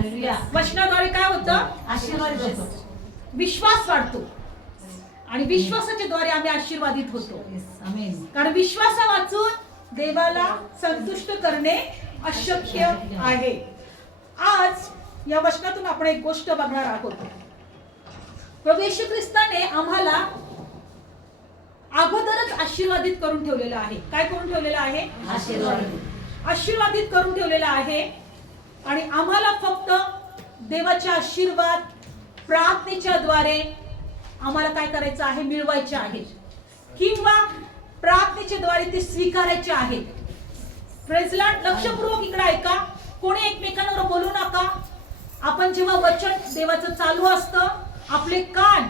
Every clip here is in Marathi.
वचनाद्वारे काय होतं? आशीर्वाद होतो, विश्वास वाढतो आणि विश्वासाच्या द्वारे आम्ही आशीर्वादित होतो. आमेन. कारण विश्वासा वाचून देवाला संतुष्ट करणे अशक्य आहे. आज या वचनातून आपण एक गोष्ट बघणार आहोत. प्रभू येशू ख्रिस्ताने आम्हाला अगोदरच आशीर्वादित करून ठेवलेलं आहे. काय करून ठेवलेलं आहे? आशीर्वादित करून ठेवलेलं आहे. आणि आम्हाला फक्त देवाचे आशीर्वाद प्रार्थनेच्या द्वारे आम्हाला काय करायचं आहे? मिळवायचे आहे, किंवा प्रार्थनेच्या द्वारे ते स्वीकारायचे आहेत. Praise Lord. लक्षपूर्वक इकडे ऐका. कोणी एकमेकांवर बोलू नका. आपण जेव्हा वचन देवाचं चालू असतं, आपले कान,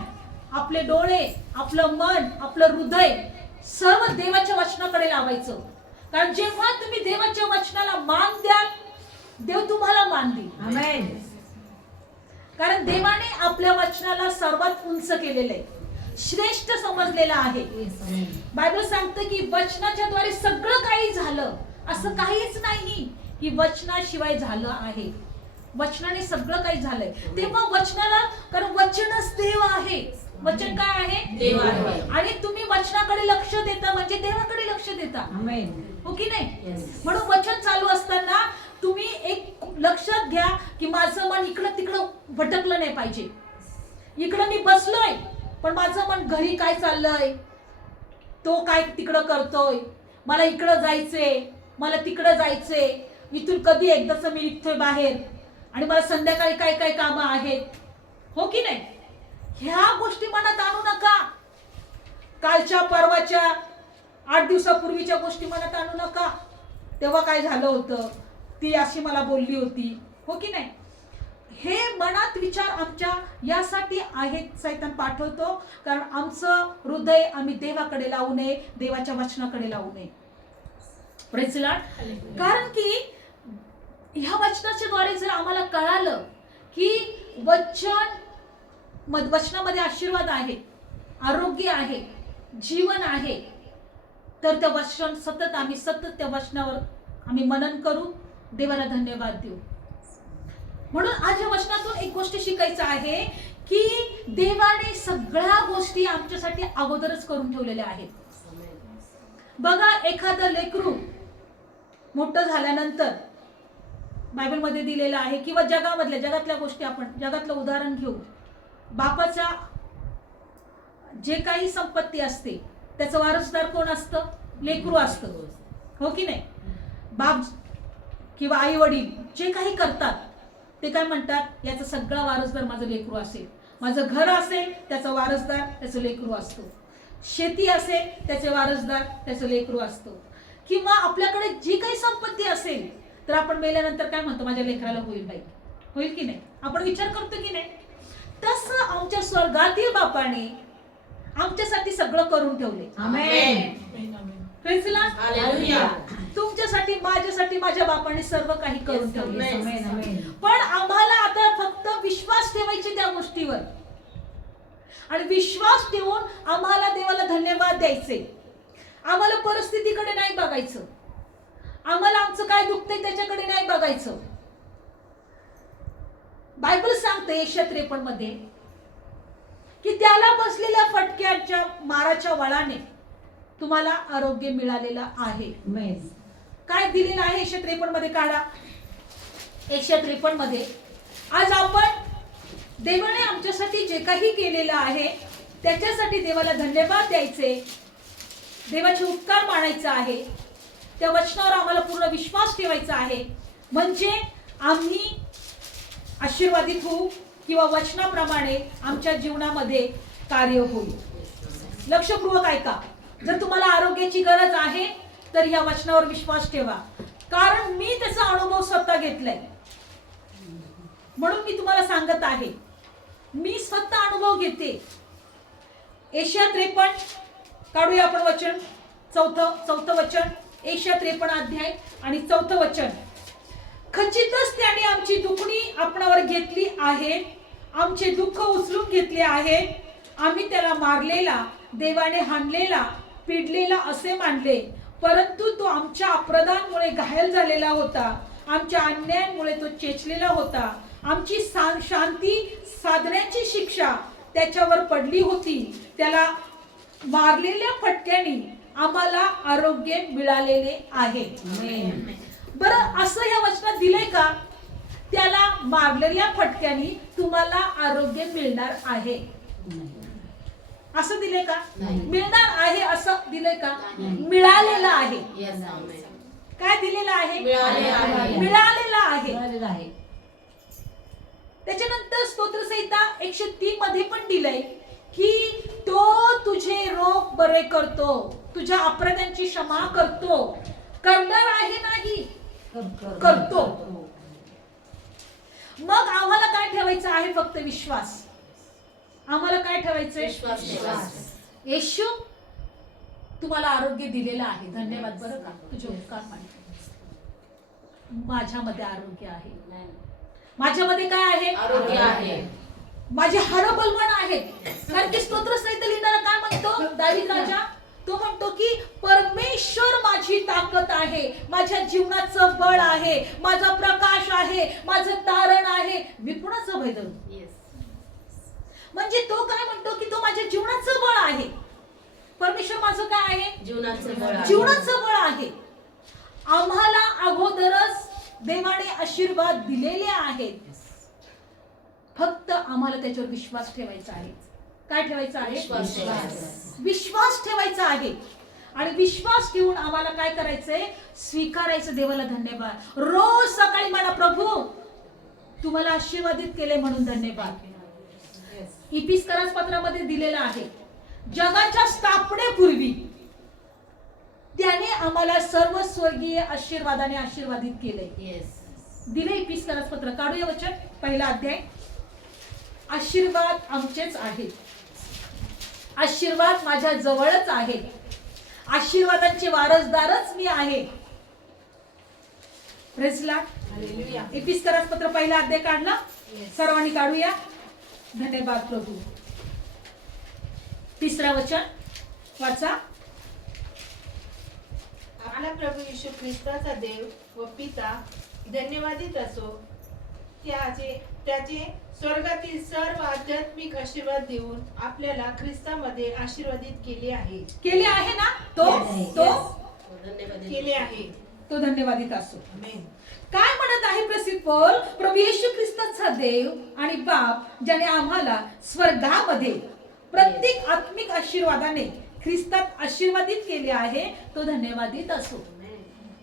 आपले डोळे, आपलं मन, आपलं हृदय सर्व देवाच्या वचनाकडे लावायचं. कारण जेव्हा तुम्ही देवाच्या वचनाला मान द्याल, देव तुम्हाला मान देईल. आमेन. कारण देवाने आपल्या वचनाला सर्वात उंच केलेलं आहे, श्रेष्ठ समजलेलं आहे. बायबल सांगतं की वचनाच्या द्वारे सगळं काही झालं, असं काहीच नाही की वचनाशिवाय झालं आहे. वचनाने सगळं काही झालंय. तेव्हा वचनाला, कारण वचनच देव आहे. वचन काय आहे? देव आहे. आणि तुम्ही वचनाकडे लक्ष देता म्हणजे देवाकडे लक्ष देता. आमेन. हो की नाही? म्हणून वचन चालू असताना तुम्ही एक लक्षात घ्या की माझं मन इकडं तिकडं भटकलं नाही पाहिजे. इकडं मी बसलोय पण माझं मन घरी काय चाललंय, तो काय तिकडं करतोय, मला इकडं जायचंय, मला तिकडं जायचंय, इथून कधी एकदाच मी निघतोय बाहेर आणि मला संध्याकाळी काय काय कामं आहेत. हो की नाही? ह्या गोष्टी मनात आणू नका. कालच्या परवाच्या 8 दिवसापूर्वीच्या गोष्टी मनात आणू नका. तेव्हा काय झालं होतं, ती अशी मला बोलली होती. हो की नाही? हे मनात विचार आमच्या यासाठी आहेत, सैतान पाठवतो, कारण आमचं हृदय आम्ही देवाकडे लावू नये, देवाच्या वचनाकडे लावू नये. Praise the Lord. कारण की ह्या वचनाच्या द्वारे जर आम्हाला कळालं की वचनामध्ये आशीर्वाद आहे, आरोग्य आहे, जीवन आहे, तर त्या वचन आम्ही सतत त्या वचनावर आम्ही मनन करू, देवाला धन्यवाद देऊ. म्हणून आज या वचनातून एक गोष्ट शिकायचं आहे की देवाने सगळ्या गोष्टी आमच्यासाठी अगोदरच करून ठेवलेल्या आहेत. बघा, एखादं लेकरू मोठं झाल्यानंतर बायबलमध्ये दिलेलं आहे, किंवा जगातल्या गोष्टी आपण जगातलं उदाहरण घेऊ. बापाचा जे काही संपत्ती असते त्याचं वारसदार कोण असतं? लेकरू असतं. हो की नाही? बाप किंवा आई वडील जे काही करतात ते काय म्हणतात? याचा सगळा वारसदार माझं लेकरू असेल. माझं घर असेल त्याचा वारसदार त्याचं लेकरू असतो. शेती असेल त्याचे वारसदार त्याचं लेकरू असतो. किंवा आपल्याकडे जी काही संपत्ती असेल तर आपण मेल्यानंतर काय म्हणतो? माझ्या लेकराला होईल बाई, होईल की नाही? आपण विचार करतो की नाही? तसं आमच्या स्वर्गातील बापाने आमच्यासाठी सगळं करून ठेवले. Amen. Praise the Lord. Hallelujah. तुमच्यासाठी, माझ्यासाठी माझ्या बापाने सर्व काही करून ठेवले. आमेन. आमेन. पण आम्हाला आता फक्त विश्वास ठेवायचे त्या गोष्टीवर, आणि विश्वास ठेवून आम्हाला देवाला धन्यवाद द्यायचे. आम्हाला परिस्थितीकडे नाही बघायचं, आम्हाला आमचं काय दुखतंय त्याच्याकडे नाही बघायचं. बायबल सांगते यशया 53 मध्ये की त्याला बसलेल्या फटक्याच्या माराच्या वळाने तुम्हाला आरोग्य मिळालेलं आहे. काय दिलेलं आहे यशया 53 मध्ये? काढा यशया 53 मध्ये. आज आपण देवाने आमच्यासाठी जे काही केलेलं आहे त्याच्यासाठी देवाला धन्यवाद द्यायचे, देवाचे उपकार मानायचा आहे, त्या वचनावर आम्हाला पूर्ण विश्वास ठेवायचा आहे, म्हणजे आम्ही आशीर्वादित होऊ किंवा वचनाप्रमाणे आमच्या जीवनामध्ये कार्य होईल. लक्षपूर्वक ऐका. जर तुम्हाला आरोग्याची गरज आहे तर ह्या वचनावर विश्वास ठेवा, कारण मी त्याचा अनुभव स्वतः घेतलाय. म्हणून मी तुम्हाला सांगत आहे, मी स्वतः अनुभव घेते. यशया 53 काढूया आपण वचन. चौथं वचन, यशया 53 अध्याय आणि 4थं वचन. खचितच त्याने आमची दुखणी आपणावर घेतली आहे, आमचे दुःख उचलून घेतले आहे. आम्ही त्याला मारलेला, देवाने हाणलेला, पिडलेला असे मानले, परंतु तो आमच्या अपराधांमुळे घायल झालेला होता, आमच्या अन्यायांमुळे तो चेचलेला होता. आमची शांती साधण्याची शिक्षा त्याच्यावर पडली होती. त्याला मारलेल्या फटक्याने आम्हाला आरोग्य मिळालेले आहे. बरं, असं या वचनात दिलंय का त्याला मारलेल्या फटक्याने तुम्हाला आरोग्य मिळणार आहे असं दिलंय का? मिळणार आहे असं दिलंय का? मिळालेलं आहे. काय दिलेलं आहे? मिळालेलं आहे. त्याच्यानंतर स्तोत्रसंहिता 103 मध्ये पण दिलंय की तो तुझे रोग बरे करतो, तुझ्या अपराधांची क्षमा करतो. करणार आहे नाही, करतो. मग आम्हाला काय ठेवायचं आहे? फक्त विश्वास. आम्हाला काय ठेवायचंय? येशू तुम्हाला आरोग्य दिलेलं आहे. धन्यवाद बरं का, तुझे उपकार मानते. माझ्यामध्ये आरोग्य आहे. माझ्यामध्ये काय आहे? आरोग्य आहे. माझे हाडं बलवान आहेत. कारण की स्तोत्रसंहिता लिहिणारा काय म्हणतो? दावीद राजा तो म्हणतो की परमेश्वर माझी ताकद आहे, माझ्या जीवनाचं बळ आहे, माझा प्रकाश आहे, माझं तारण आहे, विपुणाचं भय धरून. म्हणजे तो काय म्हणतो की तो माझ्या जीवनाचं बळ आहे. परमेश्वर माझं काय आहे? जीवनाचं बळ आहे. आम्हाला अगोदरच देवाने आशीर्वाद दिलेले आहेत. फक्त आम्हाला त्याच्यावर विश्वास ठेवायचा आहे. काय ठेवायचा आहे? विश्वास ठेवायचा आहे. आणि विश्वास ठेवून आम्हाला काय करायचंय? स्वीकारायचं. देवाला धन्यवाद. रोज सकाळी म्हणा, प्रभू तुम्हाला आशीर्वादित केले म्हणून धन्यवाद. इफिसकरास पत्रामध्ये दिलेलं आहे, जगाच्या स्थापनेपूर्वी त्याने आम्हाला सर्व स्वर्गीय आशीर्वादाने आशीर्वादित केले. दिले इफिसकरास पत्र. काढूया वचन, पहिला अध्याय. आशीर्वाद आमचेच आहेत. आशीर्वाद माझ्या जवळच आहे. आशीर्वादांचे वारसदारच मी आहे. Praise Lord. इफिसकरास पत्र पहिला अध्याय काढला. सर्वांनी काढूया. धन्यवाद प्रभू. तिसरा वचन वाचा. आपला प्रभू येशू ख्रिस्ताचा देव व पिता धन्यवादित असो. त्याचे स्वर्गातील सर्व आध्यात्मिक आशीर्वाद देऊन आपल्याला ख्रिस्तामध्ये आशीर्वादित केले आहे. केले आहे ना? तो केले आहे. तो धन्यवादित असो. काय म्हणत आहे प्रसिद्ध पौल? प्रभू येशू ख्रिस्ताचा देव आणि बाप ज्याने आम्हाला स्वर्गामध्ये प्रत्येक आत्मिक आशीर्वादाने ख्रिस्तात आशीर्वादित केले आहे, तो धन्यवादित असो.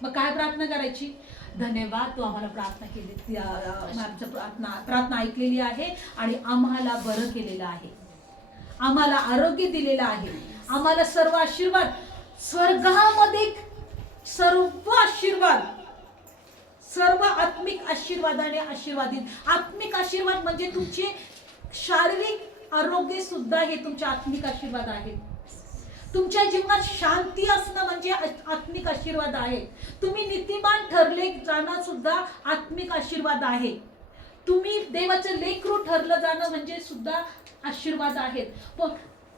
मग काय प्रार्थना करायची? धन्यवाद, तू आम्हाला प्रार्थना केली, प्रार्थना ऐकलेली आहे आणि आम्हाला बरं केलेलं आहे, आम्हाला आरोग्य दिलेलं आहे, आम्हाला सर्व आशीर्वाद स्वर्गामध्ये, सर्व आशीर्वाद, सर्व आत्मिक आशीर्वादाने आशीर्वादित. आत्मिक आशीर्वाद म्हणजे तुमचे शारीरिक आरोग्य सुद्धा हे तुमचे आत्मिक आशीर्वाद आहेत. तुमच्या जीवनात शांती असणं म्हणजे आत्मिक आशीर्वाद आहे. तुम्ही नीतिमान ठरले जाणं सुद्धा आत्मिक आशीर्वाद आहे. तुम्ही देवाचं लेकरू ठरलं जाणं म्हणजे सुद्धा आशीर्वाद आहेत. पण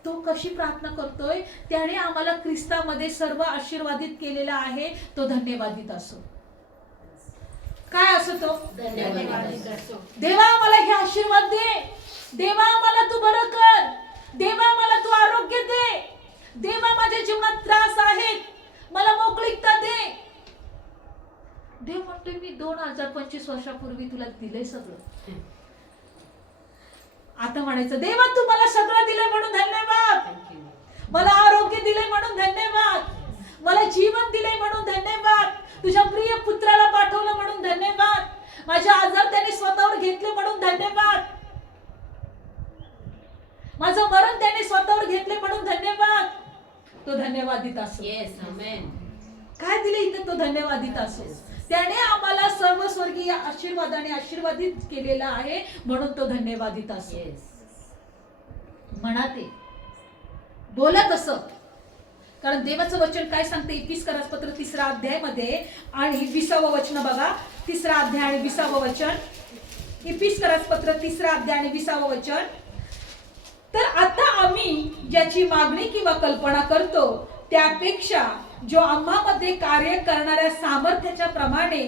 तो कशी प्रार्थना करतोय? त्याने आम्हाला ख्रिस्तामध्ये सर्व आशीर्वादित केलेला आहे, तो धन्यवादित असो. काय असो तो? धन्यवादित असो. देवा मला हे आशीर्वाद दे, देवा मला तू बरं कर, देवा मला तू आरोग्य दे, देवा माझ्या जीवनात त्रास आहेत, मला मोकळीकता दे. देव म्हणतोय मी 2025 वर्षापूर्वी तुला दिलंय सगळं. आता म्हणायचं देवा तू मला सगळं दिलंय म्हणून धन्यवाद, मला आरोग्य दिलंय म्हणून धन्यवाद, मला जीवन दिलंय म्हणून धन्यवाद, तुझ्या प्रिय पुत्राला पाठवलं म्हणून धन्यवाद, माझे आजार त्याने स्वतःवर घेतले म्हणून धन्यवाद, माझं मरण त्याने स्वतःवर घेतले म्हणून धन्यवाद. तो धन्यवादित असो. काय दिले इथे? तो धन्यवादित असो. त्याने आम्हाला सर्व स्वर्गीय आशीर्वादाने आशीर्वादित केलेला आहे म्हणून तो धन्यवादित असो. म्हणा ते, बोलत असं. कारण देवाचं वचन काय सांगते? इफिसकरास पत्र 3 अध्यायामध्ये आणि 20 वचन बघा. 3 अध्याय आणि 20 वचन. इफिसकरास पत्र 3 अध्याय आणि 20 वचन. तर आता आम्ही ज्याची मागणी किंवा कल्पना करतो त्यापेक्षा जो आम्हामध्ये कार्य करणाऱ्या सामर्थ्याच्या प्रमाणे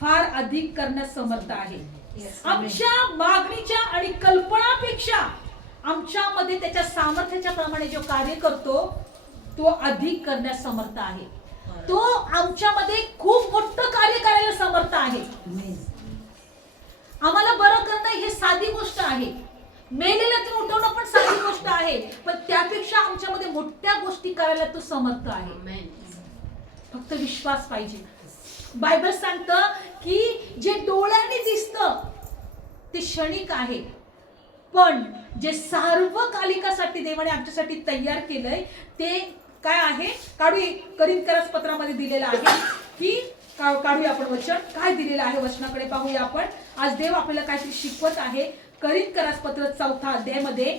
फार अधिक करण्यास समर्थ आहे. Yes. आमच्या मागणीच्या आणि कल्पनापेक्षा आमच्यामध्ये त्याच्या सामर्थ्याच्या प्रमाणे जो कार्य करतो तो अधिक करण्यास समर्थ आहे. तो आमच्यामध्ये खूप मोठं कार्य करायला समर्थ आहे. आम्हाला बरं करणं हे साधी गोष्ट आहे, मेलेल्यातून उठवणं पण साधी गोष्ट आहे, पण त्यापेक्षा आमच्यामध्ये मोठ्या गोष्टी करायला तो समर्थ आहे. फक्त विश्वास पाहिजे. बायबल सांगतं की जे डोळ्याने दिसतं ते क्षणिक आहे, पण जे सार्वकालिकासाठी देवाने आमच्यासाठी तयार केलंय ते काय आहे. करिन्थकरास पत्रामध्ये दिलेलं आहे की काढूया आपण वचन. काय दिलेलं आहे वचनाकडे पाहूया आपण. आज देव आपल्याला काहीतरी शिकवत आहे. करिन्थकरास पत्र 4 अध्यायामध्ये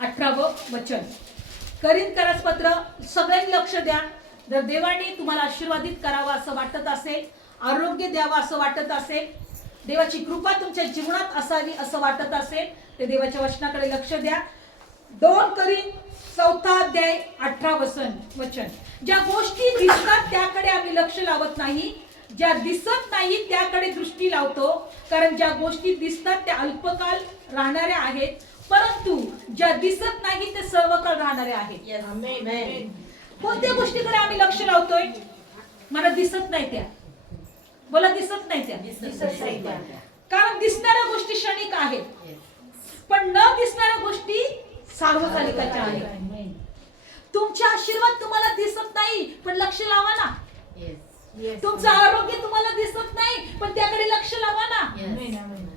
18 वचन. करिन्थकरास पत्र, सगळ्यांनी लक्ष द्या. जर देवाने तुम्हाला आशीर्वादित करावं असं वाटत असेल, आरोग्य द्यावं असं वाटत असेल, देवाची कृपा तुमच्या जीवनात असावी असं वाटत असेल, ते देवाच्या वचनाकडे लक्ष द्या. 2 करिन्थ 4 अध्याय 18 वचन. ज्या गोष्टी दिसतात त्याकडे आम्ही लक्ष लावत नाही, ज्या दिसत नाही त्याकडे दृष्टी लावतो, कारण ज्या गोष्टी दिसतात त्या अल्पकाल राहणाऱ्या आहेत, परंतु ज्या दिसत नाही ते सर्वकाळ राहणाऱ्या आहेत. आमेन. कोणत्या गोष्टीकडे आम्ही लक्ष लावतोय? मला दिसत नाही त्या. बोला, दिसत नाही त्या. दिसत नाही त्या. कारण दिसणाऱ्या गोष्टी क्षणिक आहेत, पण न दिसणाऱ्या गोष्टी सार्वकालिकाच्या आहेत. तुमचे आशीर्वाद तुम्हाला दिसत नाही, पण लक्ष लावा ना. Yes. तुमचं आरोग्य तुम्हाला दिसत नाही, पण त्याकडे लक्ष लावा ना. आमेन, आमेन.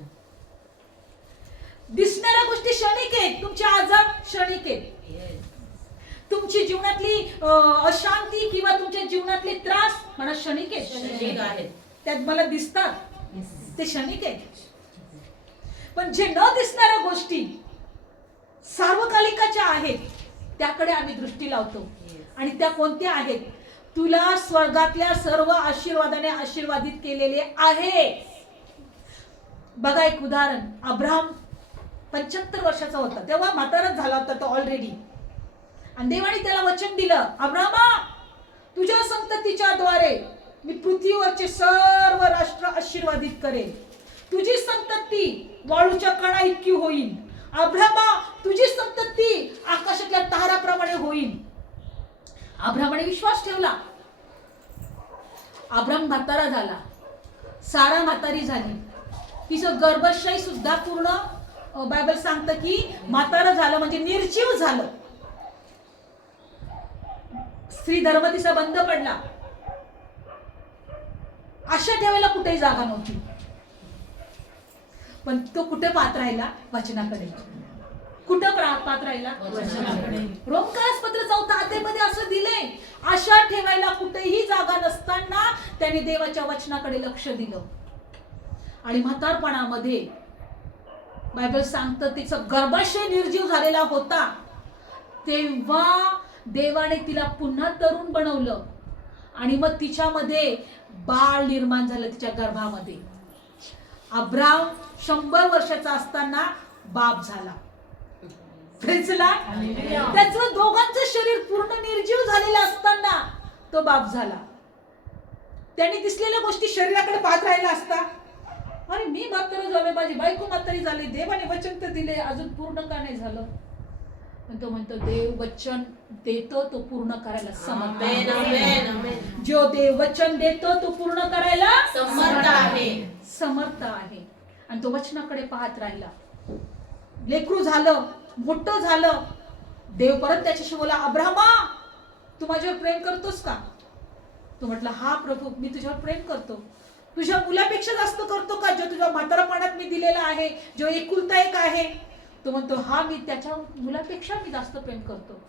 दिसणाऱ्या गोष्टी क्षणिक आहेत, तुमचे आजार क्षणिक आहेत, तुमची जीवनातली अशांती किंवा तुमच्या जीवनातले त्रास मला क्षणिक आहेत. त्यात मला दिसतात ते क्षणिक आहेत, पण जे न दिसणाऱ्या गोष्टी सार्वकालिकाच्या आहेत त्याकडे आम्ही दृष्टी लावतो. आणि त्या कोणत्या आहेत? तुला स्वर्गातल्या सर्व आशीर्वादाने आशीर्वादित केलेले आहे. बघा एक उदाहरण. अब्राहम 75 वर्षाचा होता तेव्हा म्हाताराच झाला होता तो ऑलरेडी, आणि देवाने त्याला वचन दिलं, अब्राहमा, तुझ्या संततीच्या द्वारे मी पृथ्वीवरचे सर्व राष्ट्र आशीर्वादित करेन. तुझी संतती वाळूच्या कणा इतकी होईल. अब्राहमा, तुझी संतती आकाशातल्या ताराप्रमाणे होईल. अब्राहमाने विश्वास ठेवला. अब्राहम म्हातारा झाला, सारा म्हातारी झाली, तिचं गर्भाशय सुद्धा पूर्ण बायबल सांगतं की म्हातारा झालं म्हणजे निर्जीव झालं. स्त्री धर्म तिचा बंद पडला. आशा ठेवायला कुठेही जागा नव्हती, पण तो कुठे पाहत राहिला? वचनाकडे. कुठं पाहत राहिला? वचनाकडे. रोमकारास पत्र 4 अध्यायामध्ये असं दिलंय, आशा ठेवायला कुठेही जागा नसताना त्याने देवाच्या वचनाकडे लक्ष दिलं. आणि म्हातारपणामध्ये बायबल सांगतं तिचं गर्भाशय निर्जीव झालेला होता, तेव्हा देवाने तिला पुन्हा तरुण बनवलं आणि मग तिच्यामध्ये बाळ निर्माण झालं तिच्या गर्भामध्ये. अब्राहम 100 वर्षाचा असताना बाप झाला. त्याचं दोघांचं शरीर पूर्ण निर्जीव झालेलं असताना तो बाप झाला. त्याने दिसलेल्या गोष्टी शरीराकडे पाहत राहिला असता, अरे मी म्हातारा झालोय, माझी बायको म्हातारी झाली, देवाने वचन तर दिले, अजून पूर्ण का नाही झालं? पण तो म्हणतो देव वचन देतो तो पूर्ण करायला समर्थ आहे. जो देव वचन देतो तो पूर्ण करायला समर्थ आहे. आणि तो वचनाकडे पाहत राहिला. लेकरू झालं, मोठं झालं. देव परत त्याच्याशी बोला, अब्राहमा, तू माझ्यावर प्रेम करतोस का? तो म्हटला, हा प्रभू, मी तुझ्यावर प्रेम करतो. तुझ्या मुलापेक्षा जास्त करतो का, जो तुझ्या म्हातारपणात मी दिलेला आहे, जो एकुलता एक आहे? तो म्हणतो, हा, मी त्याच्या मुलापेक्षा मी जास्त प्रेम करतो.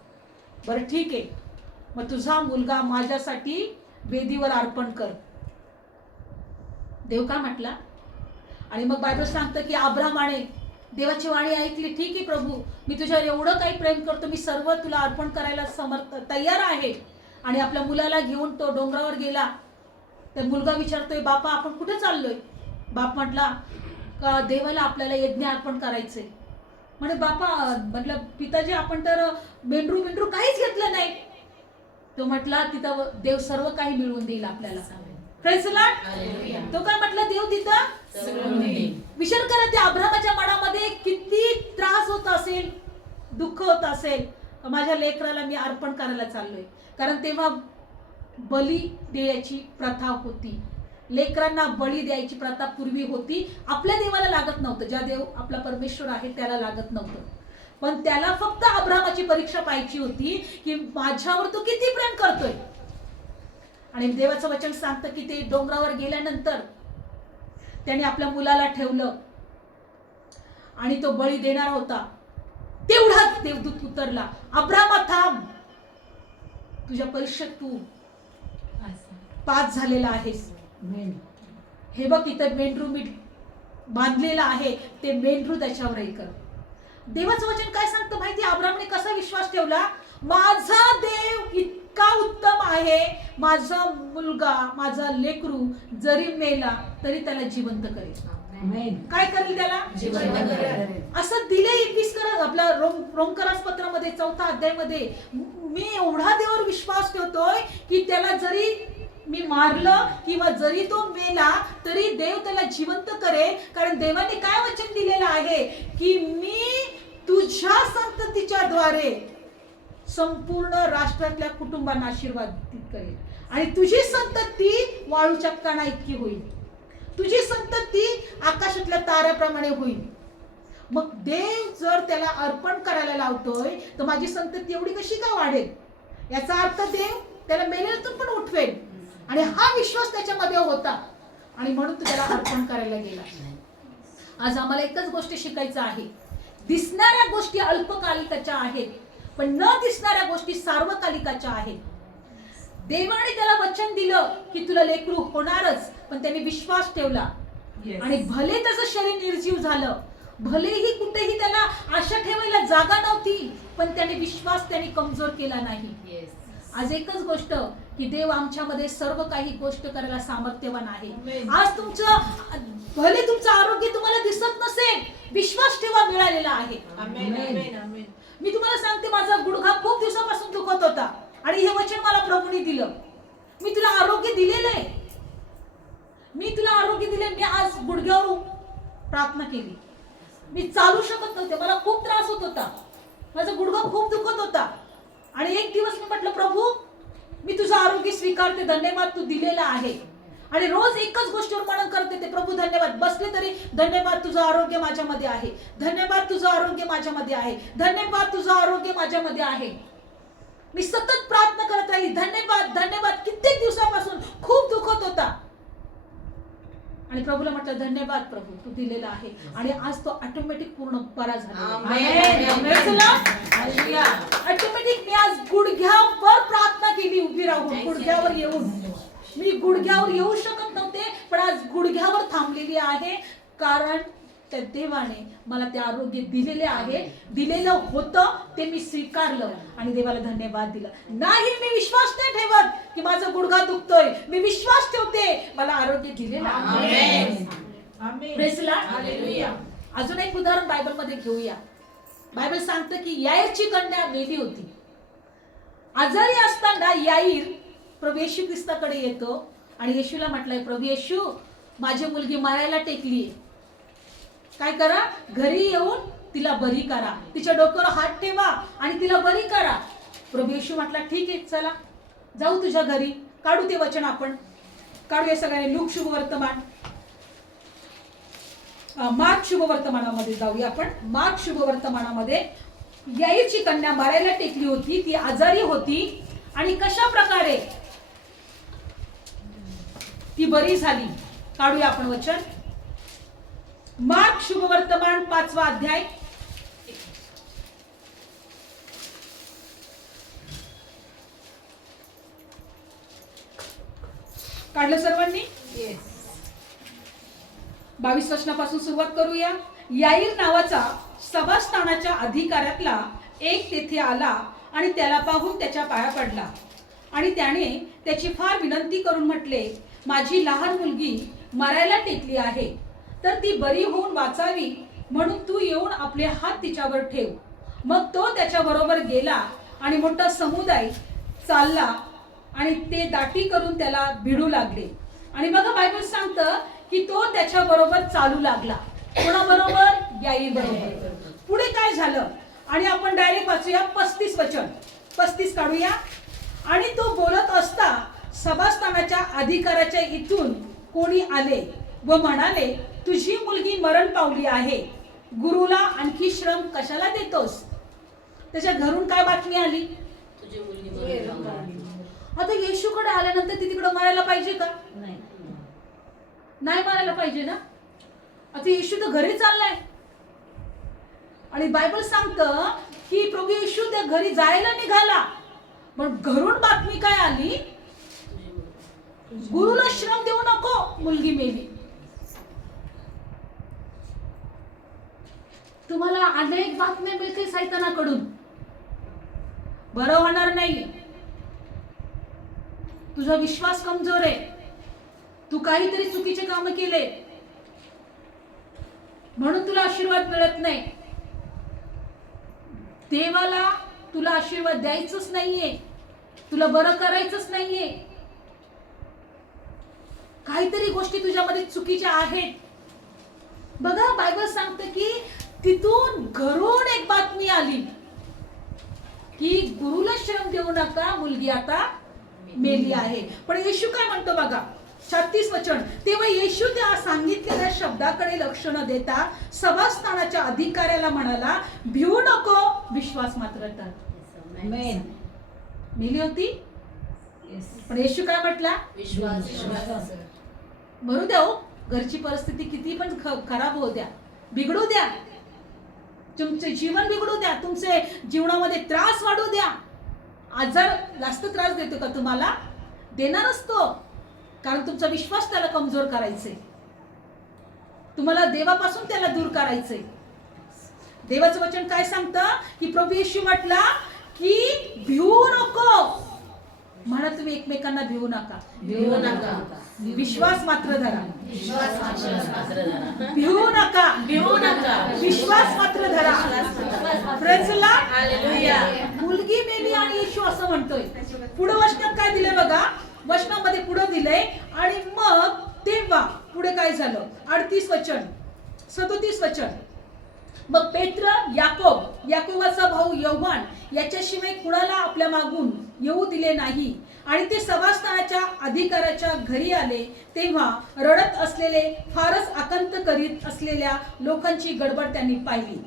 बरं ठीक आहे, मग तुझा मुलगा माझ्यासाठी वेदीवर अर्पण कर. देव काय म्हटला? आणि मग बायबल सांगतं की अब्राहमाने देवाची वाणी ऐकली. ठीक आहे प्रभू, मी तुझ्यावर एवढं काही प्रेम करतो, मी सर्व तुला अर्पण करायला तयार आहे. आणि आपल्या मुलाला घेऊन तो डोंगरावर गेला. तर मुलगा विचारतोय, बापा आपण कुठे चाललोय? बाप म्हटला का देवाला आपल्याला यज्ञ अर्पण करायचंय. म्हणे बापा, म्हटलं पिताजी, आपण तर मेंढरू काहीच घेतलं नाही. तो म्हटला, तिथं देव सर्व काही मिळवून देईल आपल्याला. Praise the Lord. हालेलुया. तो काय म्हटलं देव तिथं सगळं देईन. विचार करा त्या अब्रामाच्या मनामध्ये किती त्रास होत असेल, दुःख होत असेल. माझ्या लेकराला मी अर्पण करायला चाललोय. कारण तेव्हा बली द्यायची प्रथा होती. लेकरांना बळी द्यायची प्रथा पूर्वी होती. आपल्या देवाला लागत नव्हतं, ज्या देव आपला परमेश्वर आहे त्याला लागत नव्हतं. पण त्याला फक्त अब्रामाची परीक्षा पाहायची होती की माझ्यावर तो किती प्रेम करतोय. आणि देवाचं वचन सांगतं की ते डोंगरावर गेल्यानंतर त्याने आपल्या मुलाला ठेवलं आणि तो बळी देणार होता. तेवढाच देवदूत उतरला, अब्रामा थांब, तुझ्या परीक्षेत तू पास झालेला आहेस. हे बघ इथं मेंढरू मी बांधलेला आहे, ते मेंढरू त्याच्यावर हे कर. देवाचं वचन काय सांगतं माहिती? अब्रामने कसा विश्वास ठेवला? माझा देव इतका उत्तम आहे, माझा मुलगा माझा लेकरू जरी मेला तरी त्याला जिवंत करेल. काय करेल त्याला? जिवंत करेल. असं दिले 21 आपला रोमकरास पत्रामध्ये 4 अध्यायामध्ये. मी एवढा देवावर विश्वास ठेवतोय की त्याला जरी मी मारलं किंवा जरी तो मेला तरी देव त्याला जिवंत करेल. कारण देवाने काय वचन दिलेलं आहे की मी तुझ्या संततीच्या द्वारे संपूर्ण राष्ट्रातल्या कुटुंबांना आशीर्वादित करेल आणि तुझी संतती वाळूच्या कणा इतकी होईल, तुझी संतती आकाशातल्या ताऱ्याप्रमाणे होईल. मग देव जर त्याला अर्पण करायला लावतोय तर माझी संतती एवढी कशी काय वाढेल? याचा अर्थ देव त्याला मेलेल्यातून पण उठवेल. आणि हा विश्वास त्याच्यामध्ये होता आणि म्हणून तो त्याला अर्पण करायला गेला. आज आम्हाला एकच गोष्ट शिकायचं आहे, दिसणाऱ्या गोष्टी अल्पकालिकाच्या आहेत पण न दिसणाऱ्या गोष्टी सार्वकालिकाच्या आहेत. देवाने त्याला वचन दिलं की तुला लेकरू होणारच, पण त्याने विश्वास ठेवला. आणि भले त्याचं शरीर निर्जीव झालं, भलेही कुठेही त्याला आशा ठेवायला जागा नव्हती, पण त्याने विश्वास त्याने कमजोर केला नाही. आज एकच गोष्ट की देव आमच्यामध्ये सर्व काही गोष्ट करायला सामर्थ्यवान आहे. आज भले तुमचं आरोग्य तुम्हाला दिसत नसेल, विश्वास ठेवा मिळालेला आहे. मी तुम्हाला सांगते, माझा गुडघा खूप दिवसापासून दुखत होता आणि हे वचन मला प्रभूने दिलं. मी तुला आरोग्य दिलेलं आहे, मी तुला आरोग्य दिले. मी आज गुडघ्यावर प्रार्थना केली. मी चालू शकत नव्हते, मला खूप त्रास होत होता, माझा गुडघा खूप दुखत होता. आणि एक दिवस मी म्हटलं, प्रभू मी तुझं आरोग्य स्वीकारते, धन्यवाद तू दिलेला आहे. आणि रोज एकच गोष्टीवर मनन करते ते, प्रभू धन्यवाद. बसले तरी धन्यवाद तुझं आरोग्य माझ्यामध्ये आहे, धन्यवाद तुझं आरोग्य माझ्यामध्ये आहे, धन्यवाद तुझं आरोग्य माझ्यामध्ये आहे. मी सतत प्रार्थना करत राहिली, धन्यवाद धन्यवाद. कित्येक दिवसापासून खूप दुखत होता आणि प्रभूला म्हटलं, धन्यवाद प्रभू तू दिलेला आहे. आणि आज तो ऑटोमॅटिक पूर्ण बरा झाला. ऑटोमॅटिक मी आज गुडघ्यावर प्रार्थना केली, उभी राहून गुडघ्यावर येऊन. मी गुडघ्यावर येऊ शकत नव्हते, पण आज गुडघ्यावर थांबलेली आहे. कारण त्या देवाने मला ते आरोग्य दिलेले आहे, दिलेलं होतं ते मी स्वीकारलं आणि देवाला धन्यवाद दिला. नाही मी विश्वास नाही ठेवत की माझा गुडघा दुखतोय, मी विश्वास ठेवते मला आरोग्य दिलेलं आहे. Praise the Lord. हालेलुया. अजून एक उदाहरण बायबल मध्ये घेऊया. बायबल सांगतं की याईरची कन्या मेली होती. आजारी असताना याईर प्रभू येशू ख्रिस्ताकडे येतो आणि येशूला म्हटलंय, प्रभू येशू माझी मुलगी मरायला टेकली, काय करा, घरी येऊन तिला बरी करा, तिच्या डोक्यावर हात ठेवा आणि तिला बरी करा. प्रभू येशू म्हटला, ठीक आहे चला जाऊ तुझ्या घरी. काढू ते वचन, आपण काढूया सगळ्यांनी. लूक शुभवर्तमान, मार्क शुभवर्तमानामध्ये जाऊया आपण. मार्क शुभवर्तमानामध्ये याईरची कन्या मरायला टेकली होती, ती आजारी होती आणि कशा प्रकारे ती बरी झाली. काढूया आपण वचन. मार्क शुभवर्तमान 5वा अध्याय. काढलं सर्वांनी? 22 वचनापासून सुरुवात करूया. याईर नावाचा सभास्थानाच्या अधिकाऱ्यातला एक तेथे आला आणि त्याला पाहून त्याच्या पाया पडला आणि त्याने त्याची फार विनंती करून म्हटले, माझी लहान मुलगी मरायला टेकली आहे, तर ती बरी होऊन वाचावी म्हणून तू येऊन आपले हात तिच्यावर ठेव. मग तो त्याच्या बरोबर गेला आणि मोठा समुदाय चालला आणि ते दाटी करून त्याला भिडू लागले. आणि बघा बायबल सांगतं की तो त्याच्या बरोबर चालू लागला. कोणाबरोबर? याईर बरोबर. पुढे काय झालं? आणि आपण डायरेक्ट वाचूया 35 वचन. 35 काढूया. आणि तो बोलत असता सभास्थानाच्या अधिकाऱ्याच्या इथून कोणी आले व म्हणाले, तुझी मुलगी मरण पावली आहे, गुरुला आणखी श्रम कशाला देतोस? त्याच्या घरून काय बातमी आली? तुझी मुलगी मरण पावली. आता येशूकडे आल्यानंतर ती तिकडे मरायला पाहिजे का? नाही. नाही मारायला पाहिजे ना. आता येशू तर घरी चाललाय आणि बायबल सांगतं की प्रभू येशू त्या घरी जायला निघाला, पण घरून बातमी काय आली? गुरुला श्रम देऊ नको, मुलगी मेली. तुम्हाला अनेक बातम्या मिळते सैतानाकडून, बरं होणार नाही, तुझा विश्वास कमजोर आहे, तू काहीतरी चुकीचे काम केले म्हणून तुला आशीर्वाद मिळत नाही. देवाला तुला आशीर्वाद द्यायचंच नाहीये, तुला बरं करायचंच नाहीये. काहीतरी गोष्टी तुझ्यामध्ये चुकीच्या आहेत. बघा बायबल सांगते की तिथून घरून एक बातमी आली की गुरुला श्रम देऊ नका, मुलगी आता मेली आहे. पण येशू काय म्हणतो बघा, 36 वचन. तेव्हा येशू त्या सांगितलेल्या शब्दाकडे लक्ष न देता सभास्थानाच्या अधिकाऱ्याला म्हणाला, भिवू नको, विश्वास मात्र कर. मेली होती, पण येशू काय म्हटला? विश्वास. म्हणू द्या हो, घरची परिस्थिती किती पण खराब होऊ द्या, बिघडू द्या, तुमचे जीवन बिघडू द्या, तुमचे जीवनामध्ये त्रास वाढू द्या. आजार जास्त त्रास देतो का तुम्हाला? देणारच तो, कारण तुमचा विश्वास त्याला कमजोर करायचे, तुम्हाला देवापासून त्याला दूर करायचे. देवाचं वचन काय सांगतं की प्रभू येशू म्हटला की भिवू नको. म्हणा तुम्ही एकमेकांना भिवू नका, भिवू नका. विश्वास मात्र धरा. विश्वास मात्र धरा. भिवू नका, भिवू नका. विश्वास मात्र धरा. Praise the Lord. हालेलुया. मुलगी मेली आणि येशू असं म्हणतोय. पुढे वचनात काय दिले बघा, वचनामध्ये पुढे दिलंय. आणि मग तेव्हा पुढे काय झालं? 38 वचन, 37 वचन. मग पेत्र, याकोबाचा भाऊ योहान याच्याशिवाय कुणाला आपल्या मागून येऊ दिले नाही. आणि ते सभास्थानाच्या अधिकाऱ्याच्या घरी आले तेव्हा रडत असलेले, फारच आकांत करीत असलेल्या लोकांची गडबड त्यांनी पाहिली.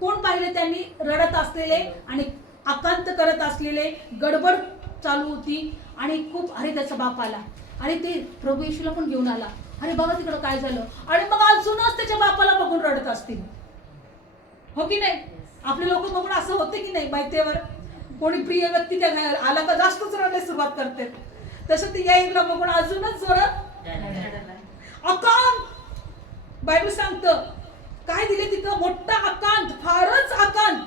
कोण पाहिले त्यांनी? रडत असलेले आणि आकांत करत असलेले, गडबड चालू होती. आणि खूप, अरे त्याचा बाप आला, आणि ते प्रभू येशूला पण घेऊन आला, अरे बाबा तिकडं काय झालं. आणि मग अजूनच त्याच्या बापाला बघून रडत असतील, हो की नाही? आपले लोक बघून असं होते की नाही माहितीवर, कोणी प्रिय व्यक्ती त्या आला का जास्तच रडायला सुरुवात करते. तसं ते याईरला बघून अजूनच जोरात आकांत. बायबल सांगतं काय दिले तिथं? मोठा आकांत, फारच आकांत.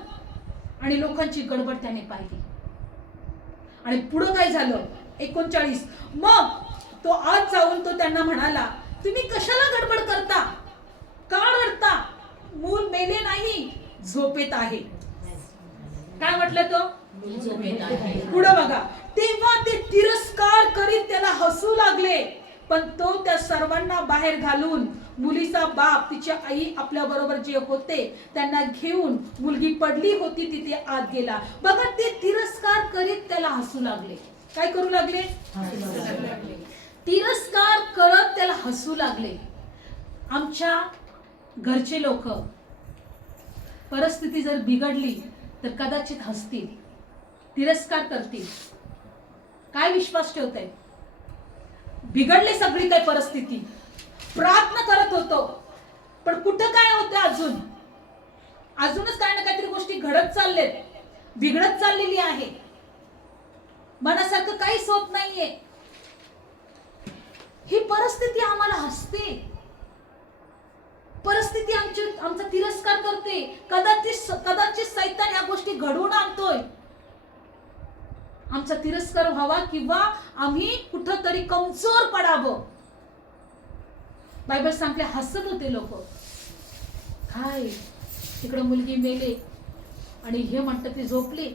आणि लोकांची गडबड त्याने पाहिली. आणि पुढं काय झालं? 39. मग तो आत जाऊन तो त्यांना म्हणाला, तुम्ही कशाला गडबड करता? का रडता? मूल मेले नाही, झोपेत आहे. काय म्हटलं तो? झोपेत आहे. पुढे बघा. तेव्हा ते तिरस्कार करीत त्याला हसू लागले. पण तो त्या सर्वांना बाहेर घालून मुलीचा बाप, तिची आई, आपल्या बरोबर जे होते त्यांना घेऊन, मुलगी पडली होती तिथे आत गेला. बघा, ते तिरस्कार करीत त्याला हसू लागले. काय करू लागले? तिरस्कार करत त्याला हसू लागले. आमच्या घरचे लोक परिस्थिती जर बिघडली तर कदाचित हसतील, तिरस्कार करतील. काय विश्वास ठेवताय? बिघडली सगळी काय परिस्थिती, प्रार्थना करत होतो, पण कुठं काय होतं? अजूनच काय ना काहीतरी गोष्टी घडत चाललेत, बिघडत चाललेली आहे, मनासारखं काहीच होत नाहीये. ही परिस्थिती आम्हाला हसते, परिस्थिती आमचा तिरस्कार करते. कदाचित सैतान या गोष्टी घडवून आणतोय, आमचा तिरस्कार व्हावा किंवा आम्ही कुठंतरी कमजोर पडावं. बायबल सांगते हसत होते लोक. काय तिकडे मुलगी मेले आणि हे म्हणतात ती झोपली,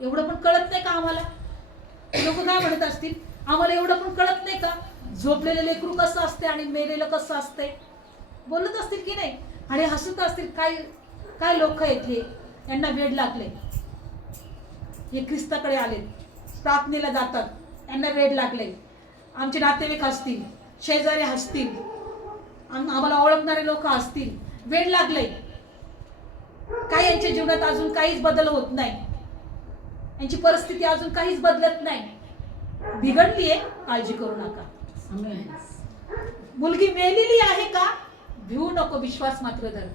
एवढं पण कळत नाही का आम्हाला? लोक काय म्हणत असतील? आम्हाला एवढं पण कळत नाही का झोपलेलं लेकरू कसं असते आणि मेलेलं कसं असते? बोलत असतील की नाही आणि हसत असतील. काय काय लोक आहेत हे, यांना वेड लागले, हे ख्रिस्ताकडे आले, प्रार्थनेला जातात, यांना वेड लागले. आमचे नातेवाईक असतील, शेजारी असतील, आम्हाला ओळखणारे लोक असतील, वेड लागले. काय यांच्या जीवनात अजून काहीच बदल होत नाही, यांची परिस्थिती अजून काहीच बदलत नाही, बिघडली आहे. काळजी करू नका. मुलगी मेलेली आहे का? भिवू नको, विश्वास मात्र धर.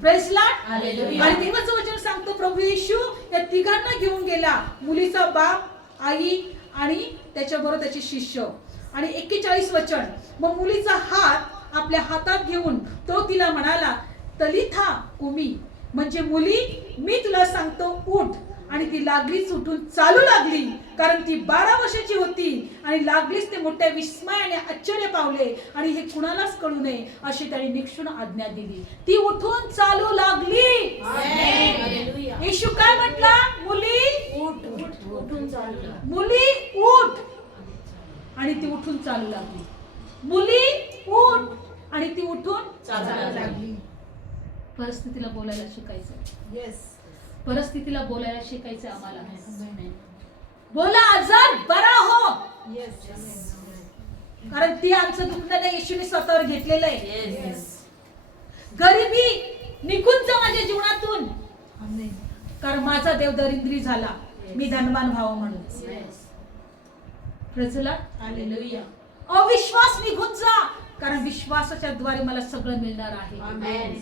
Praise Lord. हालेलुया. आणि देवाचं वचन सांगतो प्रभू येशू या तिघांना घेऊन गेला, मुलीचा बाप, आई आणि त्याच्याबरोबर त्याचे शिष्य. आणि 41 वचन, मग मुलीचा हात आपल्या हातात घेऊन तो तिला म्हणाला, तलिथा कुमी, म्हणजे मुली मी तुला सांगतो उठ. आणि ती लागलीच उठून चालू लागली, कारण ती 12 वर्षाची होती. आणि लागलीच ते मोठ्या विस्मयाने आश्चर्य पावले आणि हे कुणालाच कळू नये अशी त्यांनी निक्षून आज्ञा दिली. ती उठून चालू लागली. हालेलुया. येशू काय म्हटला? मुली उठ उठ उठून चालू लाग. मुली उठ. आणि ती उठून चालू लागली. मुली उठ. आणि ती उठून चालू लागली. परिस्थितीला बोलायला शिकायचं. येस. परिस्थितीला बोलायला शिकायचं आम्हाला. बोला, आजार बरा हो. येस. कारण ती आमचं दुखणं नाही, येशूने स्वतःवर घेतलेलं आहे. येस. गरिबी निघून जा माझ्या जीवनातून, आमेन. कारण माझा देव दरिद्री झाला, मी धनवान व्हावं म्हणून. Yes. Praise the Lord. Hallelujah. अविश्वास निघून जा, कारण विश्वासाच्या द्वारे मला सगळं मिळणार आहे. आमेन.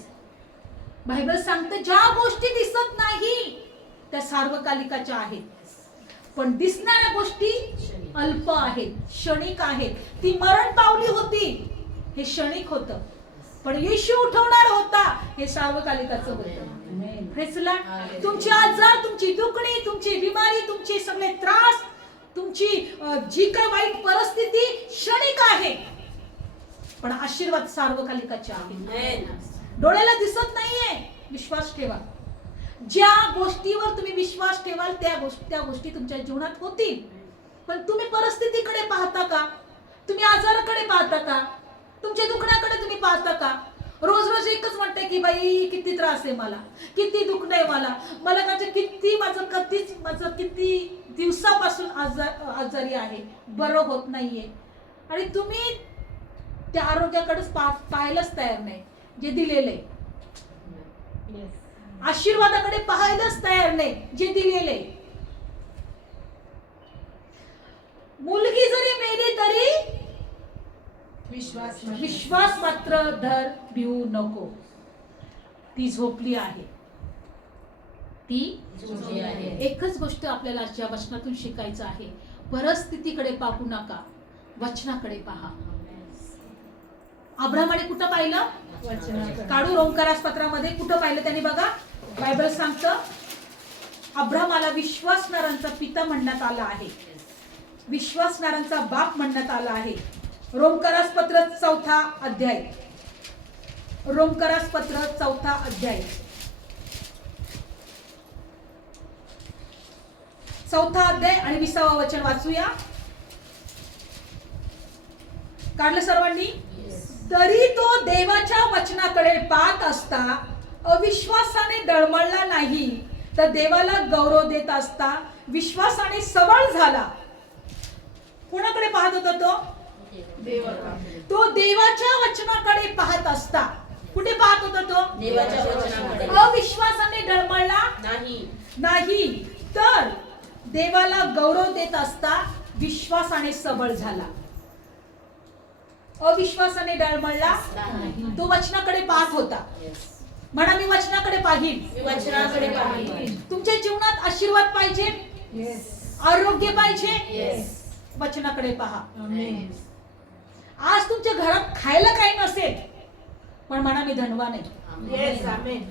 बायबल सांगतं ज्या गोष्टी दिसत नाही त्या सार्वकालिकाच्या आहेत, पण दिसणाऱ्या गोष्टी अल्प आहेत, क्षणिक आहेत. ती मरण पावली होती, हे क्षणिक होतं, पण येशू उठवणार होता, हे सार्वकालिकाचं होतं. Praise the Lord. तुमचे आजार, तुमची दुखणी, तुमची बिमारी, तुमचे सगळे त्रास, तुमची जी काही वाईट परिस्थिती क्षणिक आहे, पण आशीर्वाद सार्वकालिकाचे आहे. आमेन. डोळ्याला दिसत नाहीये, विश्वास ठेवा. ज्या गोष्टीवर तुम्ही विश्वास ठेवाल त्या गोष्टी तुमच्या जीवनात होतील. पण तुम्ही परिस्थितीकडे पाहता का? तुम्ही आजाराकडे पाहता का? तुमच्या दुखण्याकडे तुम्ही पाहता का? रोज रोज एकच म्हणते की बाई किती त्रास आहे मला, किती दुखणं आहे मला माझं किती दिवसापासून आजारी आहे, बरं होत नाहीये. आणि तुम्ही त्या आरोग्याकडेच पाहायलाच तयार नाही जे दिलेले, आशीर्वादाकडे पाहायलाच तयार नाही जे दिलेले. मुलगी जरी मेली तरी विश्वास मात्र धर, भिवू नको. ती झोपली आहे, ती झोपली आहे. एकच गोष्ट आपल्याला आजच्या वचनातून शिकायचं आहे, परिस्थितीकडे पाहू नका, वचनाकडे पहा. अब्राहमाने कुठं पाहिलं? काढू रोमकारास पत्रामध्ये कुठं पाहिलं त्यांनी बघा. बायबल सांगतं अब्राहमाला विश्वासणाऱ्यांचा पिता म्हणण्यात आला आहे, विश्वासणाऱ्यांचा बाप म्हणण्यात आला आहे. रोमकारास पत्र 4 अध्याय, रोमकारास पत्र 4 अध्याय 4 अध्याय आणि 20 वचन वाचूया. काढलं सर्वांनी? तरी तो देवाच्या वचनाकडे पाहत असता अविश्वासाने डळमळला नाही, तर देवाला गौरव देत असता विश्वासाने सबळ झाला. कोणाकडे पाहत होता तो? तो देवाच्या वचनाकडे पाहत असता. कुठे पाहत होता तो? देवाच्या वचनाकडे. अविश्वासाने डळमळला नाही, तर देवाला गौरव देत असता विश्वासाने सबळ झाला. अविश्वासाने डळमळला नाही. तो वचनाकडे पाहत होता. म्हणा मी वचनाकडे पाहीन. मी वचनाकडे पाहीन. तुमच्या जीवनात आशीर्वाद पाहिजे, आरोग्य पाहिजे, येस. वचनाकडे पहा. आमेन. आज तुमच्या घरात खायला काही नसेल, पण म्हणा मी धनवान आहे. Yes. Amen.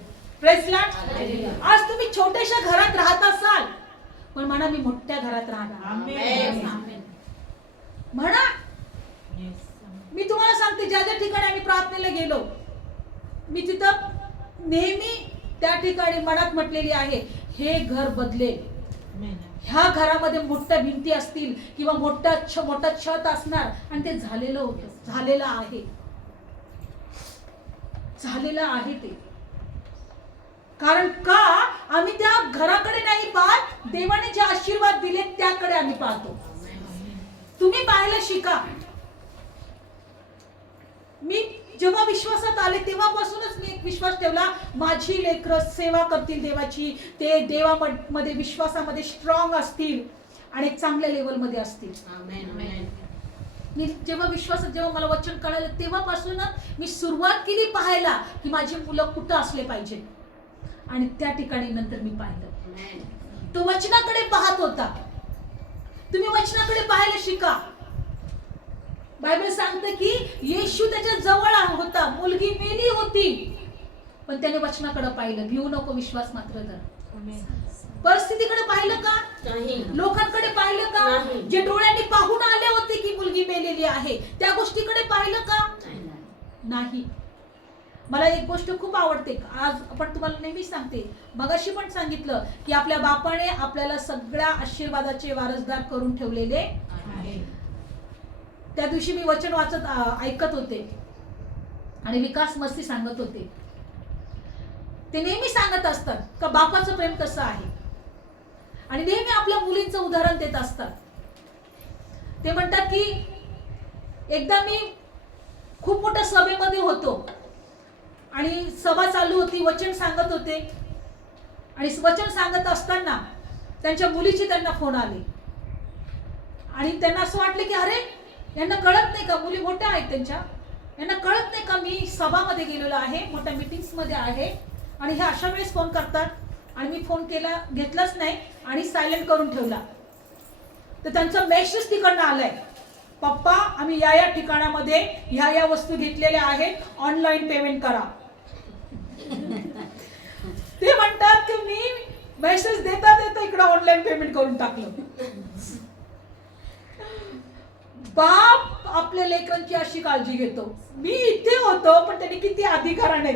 Praise Lord. Hallelujah. आज तुम्ही छोट्याशा घरात राहत असाल, पण म्हणा मी मोठ्या घरात राहणार. आमेन. म्हणा. मी तुम्हाला सांगते ज्या ज्या ठिकाणी आम्ही प्रार्थनेला गेलो, मी तिथं नेहमी त्या ठिकाणी मनात म्हटलेली आहे हे घर बदलेल, ह्या घरामध्ये मोठ्या भिंती असतील किंवा मोठा छत असणार आणि ते झालेलं होतं, झालेलं आहे ते. कारण का आम्ही त्या घराकडे नाही पाहत, देवाने जे आशीर्वाद दिले त्याकडे आम्ही पाहतो. तुम्ही पाहायला शिका. मी जेव्हा विश्वासात आले तेव्हापासूनच मी एक विश्वास ठेवला, माझी लेकरं सेवा करतील देवाची, ते देवामध्ये विश्वासामध्ये स्ट्रॉंग असतील आणि एक चांगल्या लेवलमध्ये असतील. मी जेव्हा मला वचन कळालं तेव्हापासूनच मी सुरुवात केली पाहायला की माझी मुलं कुठं असले पाहिजे. आणि त्या ठिकाणी नंतर मी पाहिलं तो वचनाकडे पाहत होता. तुम्ही वचनाकडे पाहायला शिका. बायबल सांगते की येशू त्याच्या जवळ होता, मुलगी मेली होती, पण त्याने वचनाकडे पाहिलं. भिवू नको, विश्वास मात्र धर. परिस्थितीकडे पाहिलं का? लोकांकडे पाहिलं का? जे डोळ्यांनी पाहून आले होते की मुलगी मेलेली आहे, त्या गोष्टीकडे पाहिलं का? नाही. मला एक गोष्ट खूप आवडते, आज आपण तुम्हाला नेहमी सांगते, मगाशी पण सांगितलं की आपल्या बापाने आपल्याला सगळ्या आशीर्वादाचे वारसदार करून ठेवलेले आहे. त्या दिवशी मी वचन ऐकत होते आणि विकास मस्ती सांगत होते. ते नेहमी सांगत असतात का बापाचं प्रेम कसं आहे आणि नेहमी आपल्या मुलींचं उदाहरण देत असतात. ते म्हणतात की एकदा मी खूप मोठ्या सभेमध्ये होतो आणि सभा चालू होती, वचन सांगत होते आणि वचन सांगत असताना त्यांच्या मुलीची त्यांना फोन आले आणि त्यांना असं वाटलं की अरे यांना कळत नाही का, मुली मोठ्या आहेत त्यांच्या, यांना कळत नाही का मी सभामध्ये गेलेलो आहे, मोठ्या मीटिंग्स मध्ये आहे आणि हे अशा वेळेस फोन करतात आणि मी फोन घेतलाच नाही आणि सायलेंट करून ठेवला. तर त्यांचा मेसेज तिकडनं आलाय, पप्पा आम्ही या ठिकाणामध्ये ह्या वस्तू घेतलेल्या आहेत, ऑनलाईन पेमेंट करा. ते म्हणतात की मी मेसेज देता इकडे ऑनलाईन पेमेंट करून टाकलं. बाप आपल्या लेकरांची अशी काळजी घेतो. मी इथे होतो पण त्यांनी किती अधिकाराने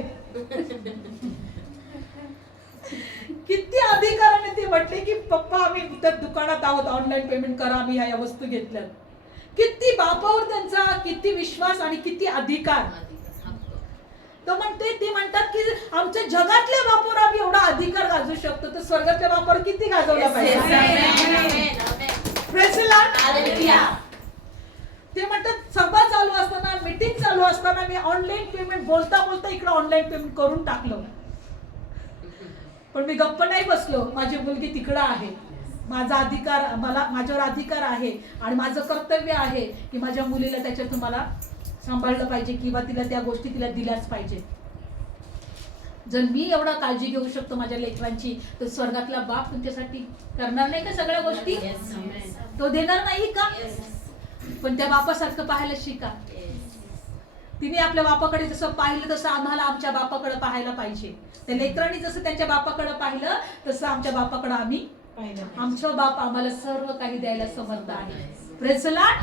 ते म्हटले की पप्पा आम्ही इथं दुकानात आहोत, ऑनलाईन पेमेंट करा, आम्ही ह्या वस्तू घेतल्या. किती बापावर त्यांचा किती विश्वास आणि किती अधिकार. ते म्हणतात की आमच्या जगातल्या बापावर आम्ही एवढा अधिकार गाजवू शकतो, तर स्वर्गातल्या बापावर किती गाजवला पाहिजे. Praise the Lord. ते म्हणतात सभा चालू असताना, मीटिंग चालू असताना मी ऑनलाईन पेमेंट बोलता इकडे ऑनलाईन पेमेंट करून टाकलं. पण मी गप्प नाही बसलो. माझी मुलगी तिकडं आहे, माझा अधिकार, माझ्यावर अधिकार आहे आणि माझं कर्तव्य आहे की माझ्या मुलीला त्याच्यातून मला सांभाळलं पाहिजे किंवा तिला त्या गोष्टी तिला दिल्याच पाहिजे. जर मी एवढा काळजी घेऊ शकतो माझ्या लेकरांची, तर स्वर्गातला बाप तुमच्यासाठी करणार नाही का सगळ्या गोष्टी? तो देणार नाही का? पण त्या बापासारखं पाहायला शिका. तिने आपल्या बापाकडे जसं पाहिलं तसं आम्हाला आमच्या बापाकडे पाहायला पाहिजे. त्या लेकरांनी जसं त्यांच्या बापाकडे पाहिलं तसं आमच्या बापाकडे आम्ही पाहिलं. आमचा बाप आम्हाला सर्व काही द्यायला समर्थ आहे. Praise the Lord.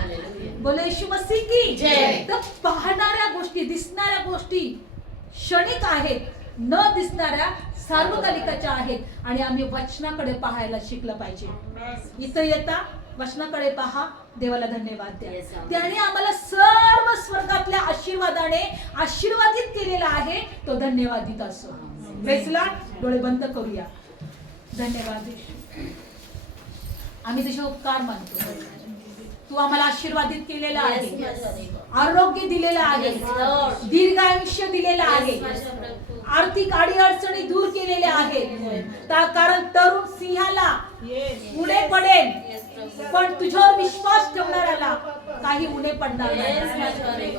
बोले येशू मसीह की जय. तर पाहणाऱ्या गोष्टी, दिसणाऱ्या गोष्टी क्षणिक आहेत, न दिसणाऱ्या सार्वकालिकाच्या आहेत आणि आम्ही वचनाकडे पाहायला शिकलं पाहिजे. इथं येता वचनाकडे पहा, देवाला धन्यवाद द्या. त्याने आम्हाला सर्व स्वर्गातल्या आशीर्वादाने आशीर्वादित केलेला आहे, तो धन्यवादित असो. Praise the Lord. डोळे बंद करूया. धन्यवाद येशू, आम्ही तुझे उपकार मानतो. तू आम्हाला आशीर्वादित केलेला आहे, आरोग्य दिलेलं आहे, दीर्घ आयुष्य दिलेलं आहे, आर्थिक अडीअडचणी दूर केलेल्या आहेत. कारण तरुण सिंहाला उणे पडेल पण तुझ्यावर विश्वास ठेवणाऱ्याला काही उणे पडणार नाही,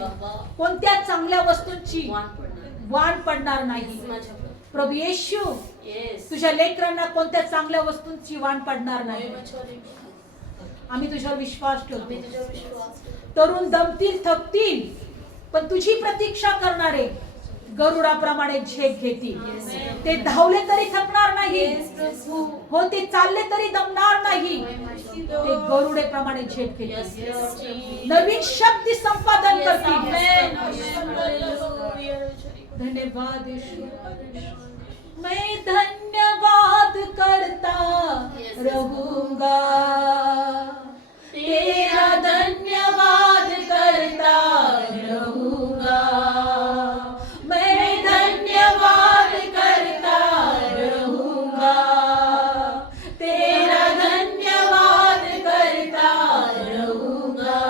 कोणत्या चांगल्या वस्तूंची वाण पडणार नाही. प्रभू येशू, तुझ्या लेकरांना कोणत्या चांगल्या वस्तूंची वाण पडणार नाही. आम्ही तुझ्यावर विश्वास ठेवतो. तरुण दमतील, थकतील, पण तुझी प्रतीक्षा करणारे गरुडाप्रमाणे झेप घेतील. ते धावले तरी थकणार नाही, हो ते चालले तरी दमणार नाही, ते गरुडेप्रमाणे झेप घेतील, नवीन शक्ती संपादन करतील. धन्यवाद येशू, मैं धन्यवाद करता रहूंगा, तेरा धन्यवाद करता रहूंगा, मैं धन्यवाद करता रहूंगा, तेरा धन्यवाद करता रहूंगा,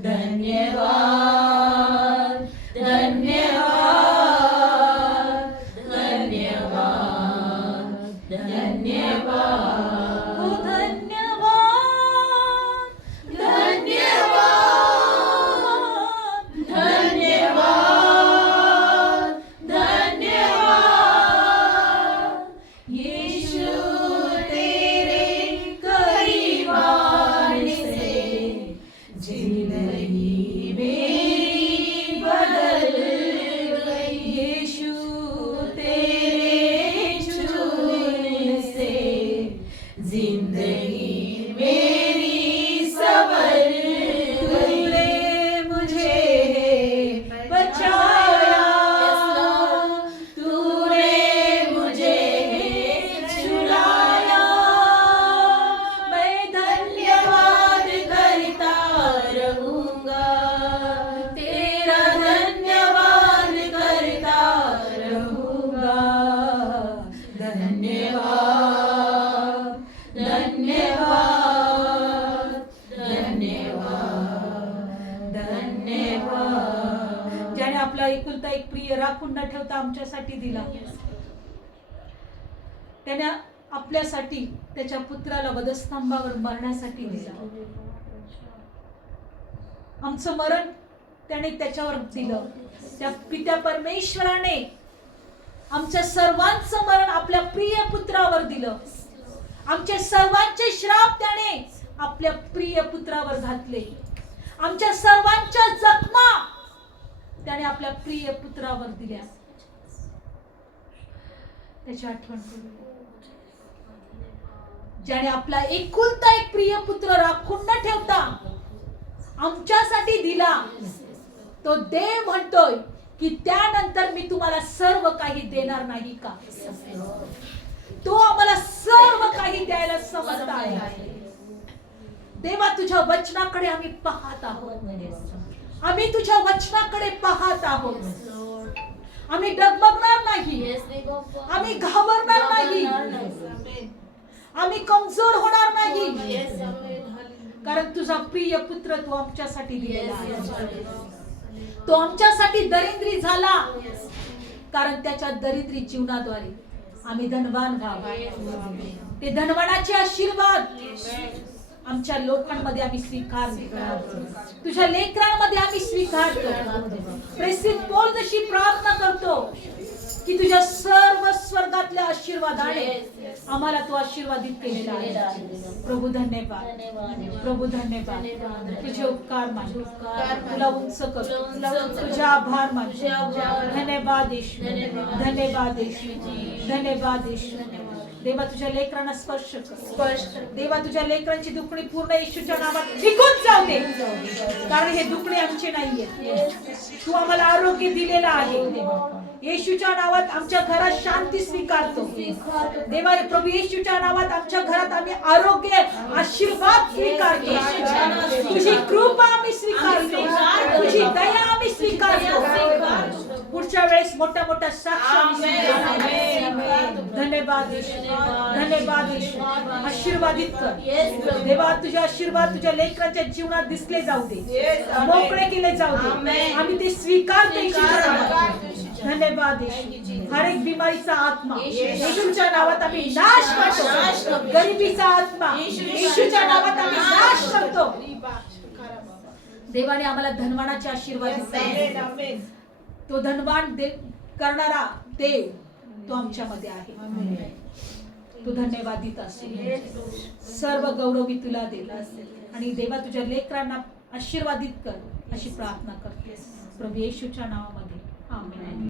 धन्यवाद धन्यवाद धन्यवाद धन्यवाद, ओ धन्यवाद धन्यवाद धन्यवाद धन्यवाद, यीशु तेरे करीब आने से जिंदगी मेरी बदल गई, यीशु तेरे छूने से जिंदगी मेरी संवर गई, तूने मुझे बचाया, तूने मुझे छुड़ाया, मैं धन्यवाद करता रहूंगा, तेरा धन्यवाद करता रहूंगा, धन्यवाद धन्यवाद धन्यवाद धन्यवाद, ज्याने आपला एकुलता एक प्रिय राखून न ठेवता आमच्यासाठी दिला, त्याने आपल्यासाठी त्याच्या पुत्राला वधस्तंभावर मरण्यासाठी दिला, आमचं मरण त्याने त्याच्यावर दिलं, त्या पित्या परमेश्वराने आमच्या सर्वांचं मरण आपल्या प्रिय पुत्रावर दिलं, आमचे सर्वांचे श्राप त्याने आपल्या प्रिय पुत्रावर घातले, आमच्या सर्वांच्या जखमा त्याने आपल्या प्रिय पुत्रावर दिल्या, त्याची आठवण करू, ज्याने आपला एकुलता एक प्रिय पुत्र राखून न ठेवता आमच्यासाठी दिला, तो देव म्हणतोय की त्यानंतर मी तुम्हाला सर्व काही देणार नाही का? तो आम्हाला सर्व काही द्यायला समर्थ आहे. देवा, तुझ्या वचनाकडे आम्ही पाहत आहोत, आम्ही तुझ्या वचनाकडे पाहत आहोत, आम्ही डगमगणार नाही, आम्ही घाबरणार नाही, आम्ही कमजोर होणार नाही, कारण तुझा प्रिय पुत्र तू आमच्यासाठी दिलेला आहे, तो आमच्यासाठी दरिद्री झाला, कारण त्याच्या दरिद्री जीवनाद्वारे आम्ही धनवान व्हावं. ते धनवानाचे आशीर्वाद आमच्या लोकांमध्ये आम्ही स्वीकारतो, तुझ्या लेकरांमध्ये आम्ही स्वीकारतो. प्रेषित पौल जशी प्रार्थना करतो की तुझ्या सर्व स्वर्गातल्या आशीर्वादाने आम्हाला तो आशीर्वादित केलेला आहे. प्रभू धन्यवाद, प्रभू धन्यवाद, तुझे उपकार मान, तुला उंच कर, तुझे आभार मान. धन्यवाद येशू, धन्यवाद येशू, धन्यवाद येशू. देवा, तुझ्या लेकरांना स्पर्श कर, देवा, तुझ्या लेकरांची दुखणी पूर्ण येशूच्या नावात निघून जाऊ दे, कारण हे दुखणे आमचे नाहीये, तू आम्हाला आरोग्य दिलेला आहे. येशूच्या नावात आमच्या घरात शांती स्वीकारतो देवा. प्रभू येशूच्या नावात आमच्या घरात आम्ही आरोग्य आशीर्वाद स्वीकारतो, तुझी कृपा आम्ही स्वीकारतो, तुझी दया आम्ही स्वीकारतो. पुढच्या वेळेस मोठ्या मोठ्या साक्ष. धन्यवाद येशू, धन्यवाद येशू. आशीर्वादित कर देवा, तुझे आशीर्वाद तुझ्या लेकरांच्या जीवनात दिसले जाऊ दे, मोकळे केले जाऊ दे, आम्ही ते स्वीकारतो. धन्यवाद येशू. हर एक बिमारीचा आत्मा येशूच्या नावात आम्ही नाश करतो, गरिबीचा आत्मा येशूच्या नावात आम्ही नाश करतो. देवाने आम्हाला धनवानाचे आशीर्वाद दिले, तो धनवान करणारा देव तो आमच्यामध्ये आहे. तू धन्यवादित असेल, सर्व गौरव मी तुला दिला असेल. आणि देवा, तुझ्या लेकरांना आशीर्वादित कर अशी प्रार्थना करते प्रभू येशूच्या नावामध्ये. आमेन.